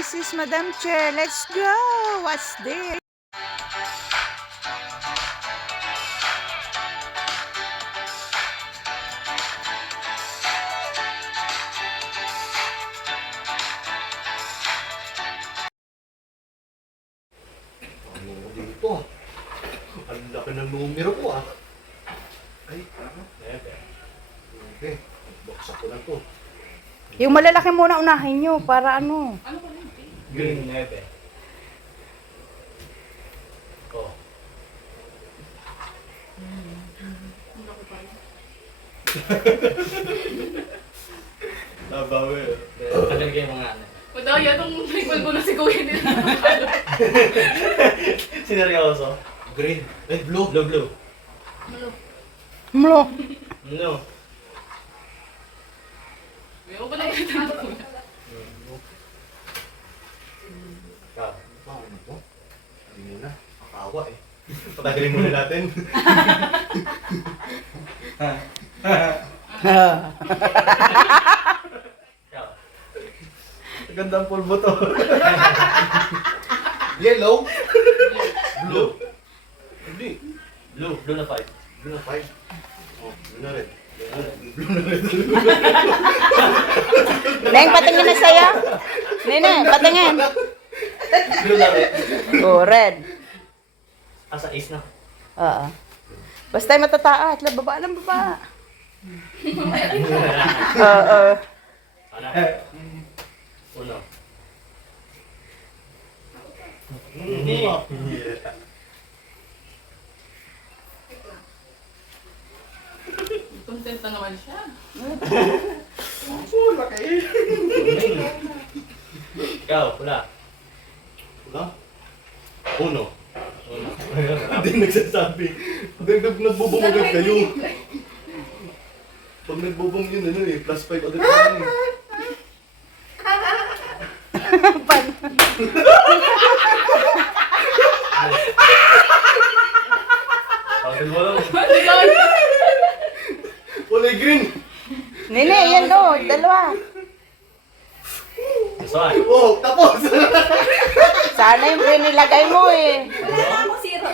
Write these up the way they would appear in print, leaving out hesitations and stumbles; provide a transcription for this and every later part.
This is Madam Che. Let's go. What's this? Ano dito? Ang laki ng numero ko ah. Ay, ano? Okay. Buksan ko lang to. Yung malalaki muna unahin nyo para ano. Green 9. Oh. Nabawi. Tagal kayo mga ano. Madaya itong nagpal ko na si Kuya nila. Sineryoso? Green. Ay, blue. Blue. Mlo. No. Ayaw ba lang kita na Kuya? Ikaw. Ano to? Hindi muna. Makawa eh. Patagalin muna natin. Ikaw. Gandang pulbo to. Yellow. Blue. Hindi. Blue na 5. Blue na 5. Oh, blue na red. Neng, patingin na sa'yo. Nene, patingin. Blue na red. Oh, red. Asa ace na. Oo. Basta yung matataat. Baba ng baba. Oo. Ano? Uno. Hindi. Content na naman siya. Oh, laki. Ikaw, wala. Wala? Uno. Uno. Hindi nagsasabi. Nagbubong agad kayo. Pag nagbubong yun, ano eh, plus 5 agad kayo eh. Pagod mo lang. Kulay green. Nene, yan o. Dalawa. Saan? Oh, tapos. Sana yung green nilagay mo eh. Wala ako zero.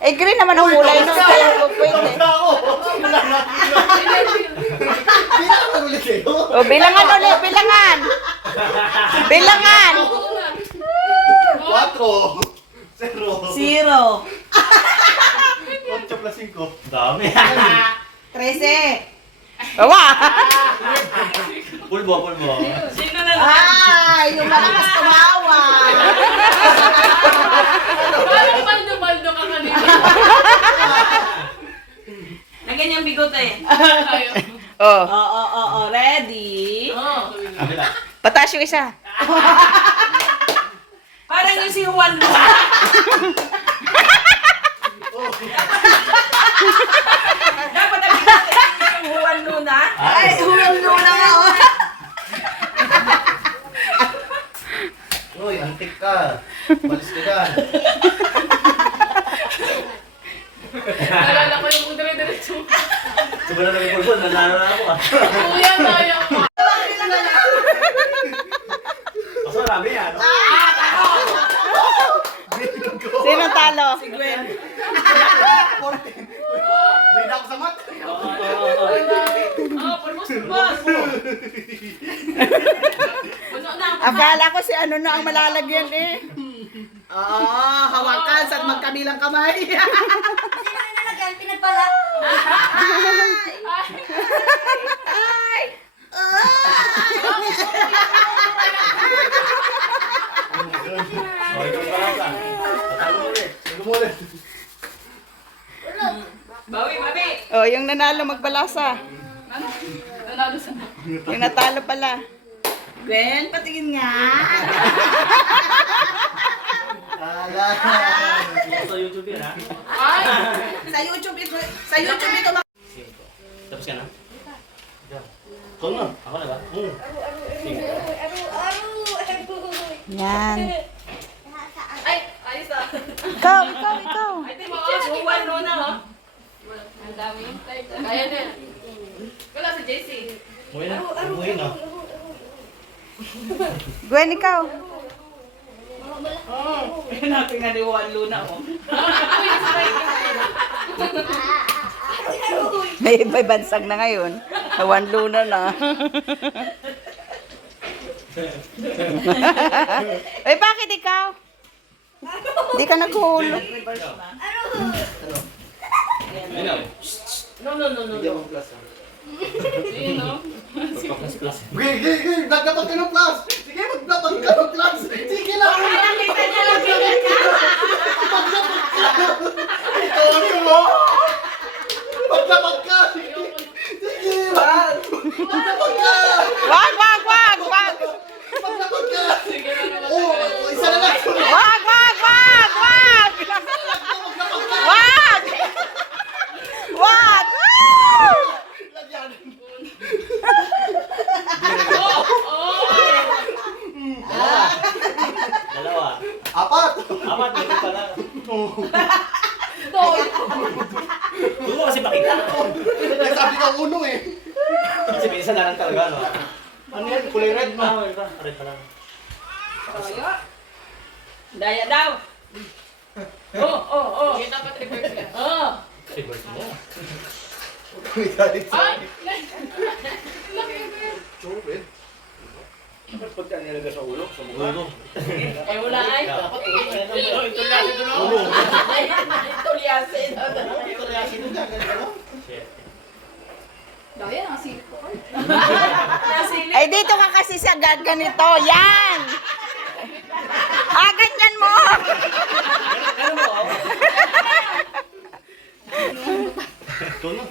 Eh, green naman ang kulay nun. Kaya po pwede. Tapos na ako. Wala na. Hindi na ako ulit kayo. O, bilangan ulit. Bilangan. Bilangan. 4. 0. Zero. 8 plus 5. Dami. 13. Awa. Pulbo. Sino na lang? Ay, yung malakas tumawa. Parang baldo-baldo ka kanina. Lagyan niyang bigote. Ayaw. Oh. Oo. Ready? Oo. Kabila. Pataas yung isa. Parang yung si Juan Luna. Dapat ang bigote yung Juan Luna. Ay, Juan Luna nga. Uy, antik ka. Balis ka dyan. Nalala ko yung dire-diretso. Sobrang na may pulbo. Nanalo na ako ah. Kuya, tayo. Kaso marami yan. Sino talo? Si Gwen. Bida ako sa mat. Purpose. Puno na. Akala ko si ano na ang malalagyan eh. Oo, hawakan sa magkabilang kamay. Okay, ikaw pa lang ka. Patalo mo ulit. Lumulit. Bawi. Oh, yung nanalo magbalasa. Ano? Nanalo sa Yung natalo pala. Gwen, patingin nga. Ala. Sa YouTube yan ha. Ay! Sa YouTube ito. Cinco. Tapos ka na? Ikaw. Ikaw na. Ako na ba? Sige. Yan. Ay! Ayos ah! Ikaw. Ay, di mo. Juan Luna, oh. Ang dami. Kaya na. Wala si JC. Umuwi na. Umuwi na. Gwen, ikaw. Natin nga ni Juan Luna. Oh. May bansag na ngayon. Nawan luna na. Eh, bakit ikaw? Hindi ka naghuhulog. Reverse na. Ano? Hindi ako plus ah. Plus. Gigi, nagdapat ka ng plus! Sige, magdapat ka ng plus! Sige lang! Nakita niya lang yun. Ito mo! Magdapat ka! Sige! Magdapat ka! Wag! Magdapat ka! Oo, isa na lang! Wag! Wag! Lagyan! Dalawa. Apat! Apat, meron pala. Huwag mo kasi pakita. Sabi ka uno eh! Kasi pinsan na lang talaga, no? Ano yan? Kulay red Ah, mo. red pa. Red pa lang. Daya daw. Oh. Yung dapat reverse ka. Oh. Reverse mo. May galit sa Ay! akin. Red. Pagka nilagay sa ulo, sa mukha. Ulo. Ay, wala ay. Dapat ulo. Ito lang, ito lang. Ulo. Tulyasin. Shit. Daya, nakasilip ko kayo. Ay, dito ka kasi sa ganito. Yan! Ganyan mo! Ano mo? Ito na.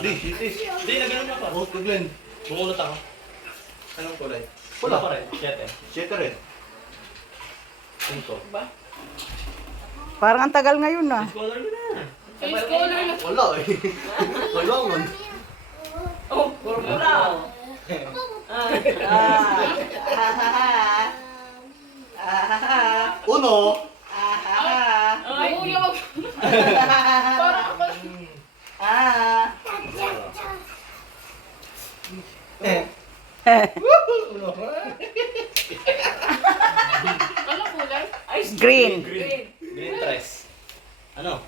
Di, sitis. Hindi, nagano na ako. Oh, Glenn. Bumunot ako. Anong kulay? Wala pa rin. Shit eh. Siyete red. Cinco. Parang ang tagal ngayon na. Scholar mo na. Face color na. Wala eh. Wala man. Oh, puro-pura. Uno. Ay, kuya, wag. Parang ako. Ano kulay? Green. Green dress. Ano?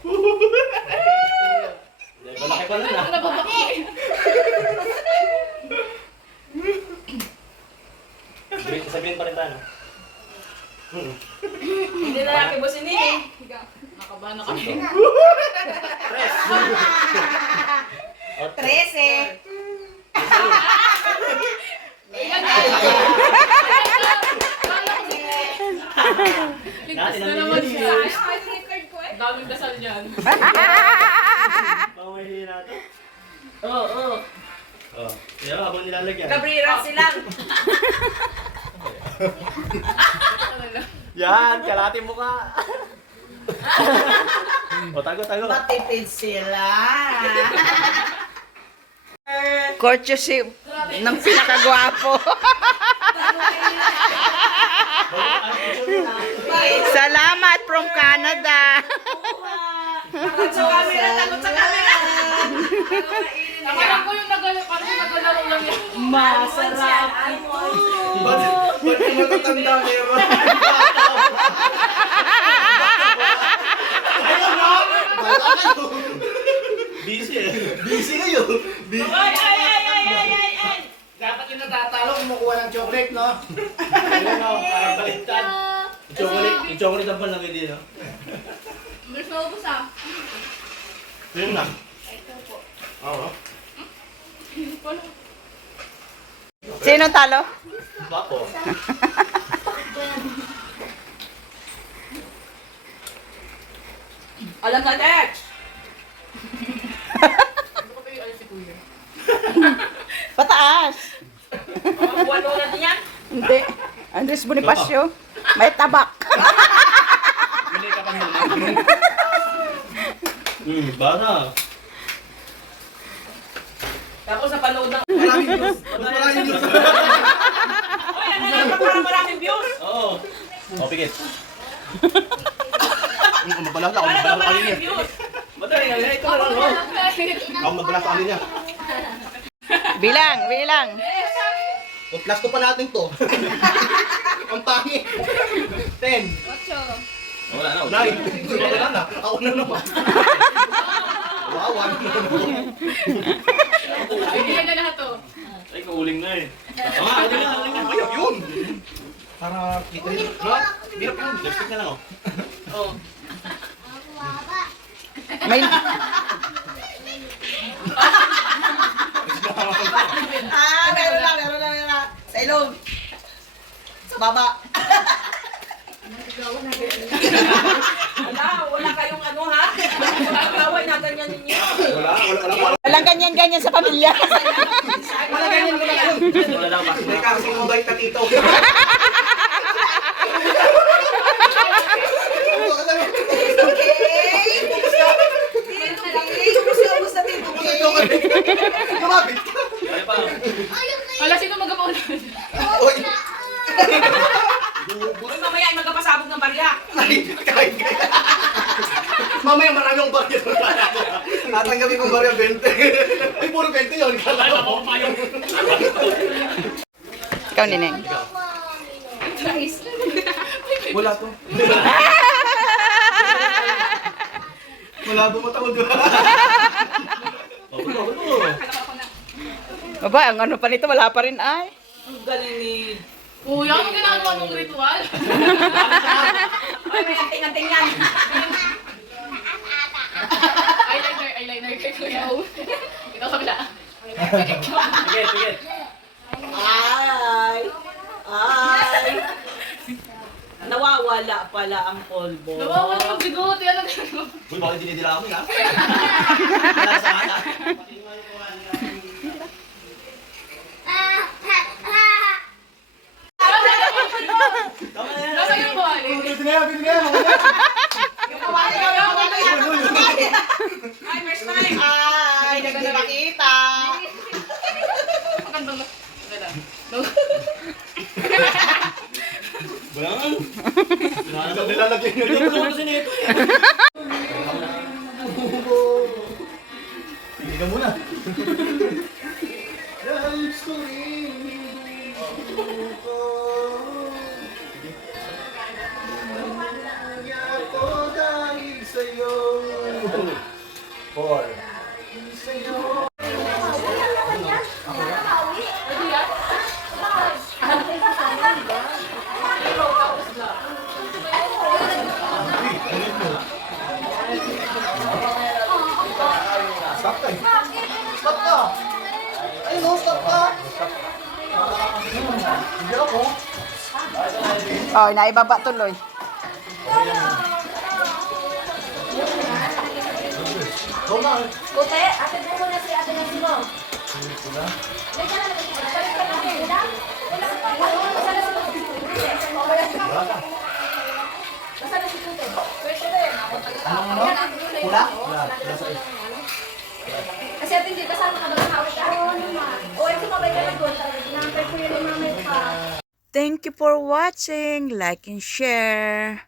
Malaki pa lang ah. Nababaki. Green, sa green pa rin tayo. Hindi na lang kibusin eh. Nakabahan na kami. Tres. 13. Ligtas na naman siya. Ang daming dasal niyan. Pamahihin natin. Oo. Oh. Kaya habang nilalagyan. Cabrera silang. Yan, kalati mo ka. O, tago. Matipid sila. Courtesy ng pinakagwapo. Salamat from Canada. Takot sa camera, takot sa camera. Nakalang ko yung nagalaro lang yan. Masarap ito. Ba't yung matatanda meron? Ayun na! Bala kayo! Busy eh. Busy kayo! Busy! Ay. Dapat yung natatalo kumukuha ng chocolate, no? Ayun o, parang baliktad. Yung chocolate ang palang hindi, no? Mas maubos ah. Yun na. Ito po. Oo. Hindi ko alam. Sino talo? Papo. Alam na, Dex. Ano ko tayo alis si kuya? Pataas. Buwan ulan niyan. Hindi. Andres Bonifacio. May tabak. Mali ka pang mali. Bana. Tapos sa panood ng... Maraming views. Maraming views. Uy, ano lang pa parang maraming views? Oo. O, pikit. Magbala sa ako. Para Magbala daw sa maraming kanina. views. Madali nga, ito na lang, oh. Ako magbala sa kanina. Bilang. O, plus ko pa natin to. Ang pangit. 10. Nay, wala na. Ako na naman. Wow, ano na naman. Bigyan na lahat to. Ay, kauling na eh. Nga, uling na. Ayap yun. Para kita yun. Hirap yun. Lipstick na lang oh. Oh. May... Meron na. Sa ilong. Sa baba. Wala kayong ano ha? Kaway na ganyan ninyo. Wala. Walang ganyan-ganyan sa pamilya. Wala ganyan. Wala lang kasi. May kasing mabait na tito. Kumapit ka. Kaya pa. Wala sino mag-amon. Oy. Mamaya ay magkapasabog ng barya. Ay, kain ka. Mamaya marami akong barya. Tatanggapin kong barya 20. Ay, puro 20 yun. Kala ko payong. Ikaw, Nineng. Wala to. Wala bumatawag. Baba, ang ano pa nito, wala pa rin ay. Ang galing ni... Kuya, ano ginagawa mong ritual? Ay, may anting-anting yan. Eyeliner kay Kuya. Ito sa bila. Sige. Ay. Nawawala pala ang polvo. Nawawala yung bigot. Yan ang ginagawa. Uy, bakit dinidila kami ha? Wala sa kanya. Nasa yung buhali. Ay, first time. Ay, hindi ko na makita. Magandang na. Bayang. Nilalagay nyo dito. Ano kasi nito eh? Hindi ka muna. Love story. Ako dahil sa'yo. Four. Sa'yo. Stop ka eh. Stop ka. Ayun o, stop ka. Hindi ako. Oh, naibaba tuloy. Go na. Kote, ate mo muna si ate na sino. Pula? Pula. Kasi ate hindi kasama ka ba ng hawak ka? Oo naman. O, ay sumabay ka na doon. Number ko yun yung mamay ka. Thank you for watching. Like and share.